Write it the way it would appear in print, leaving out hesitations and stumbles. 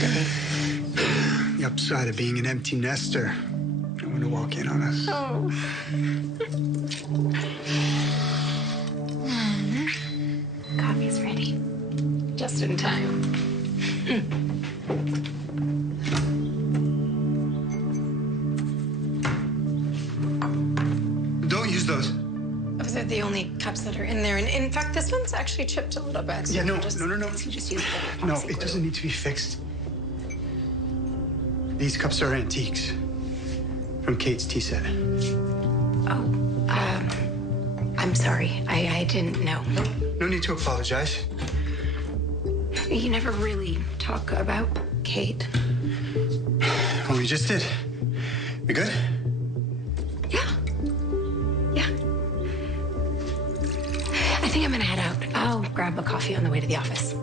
today. The upside of being an empty nester. No one to walk in on us. Oh. Coffee's ready. Just in time. Don't use those. Those are the only cups that are in there. And in fact, this one's actually chipped a little bit. Yeah, no. You just use the No, epoxy it glue. doesn't need to be fixed. These cups are antiques. From Kate's tea set. Oh, I'm sorry. I didn't know. No need to apologize. You never really talk about Kate. Well, we just did. You good? Yeah. Yeah. I think I'm gonna head out. I'll grab a coffee on the way to the office.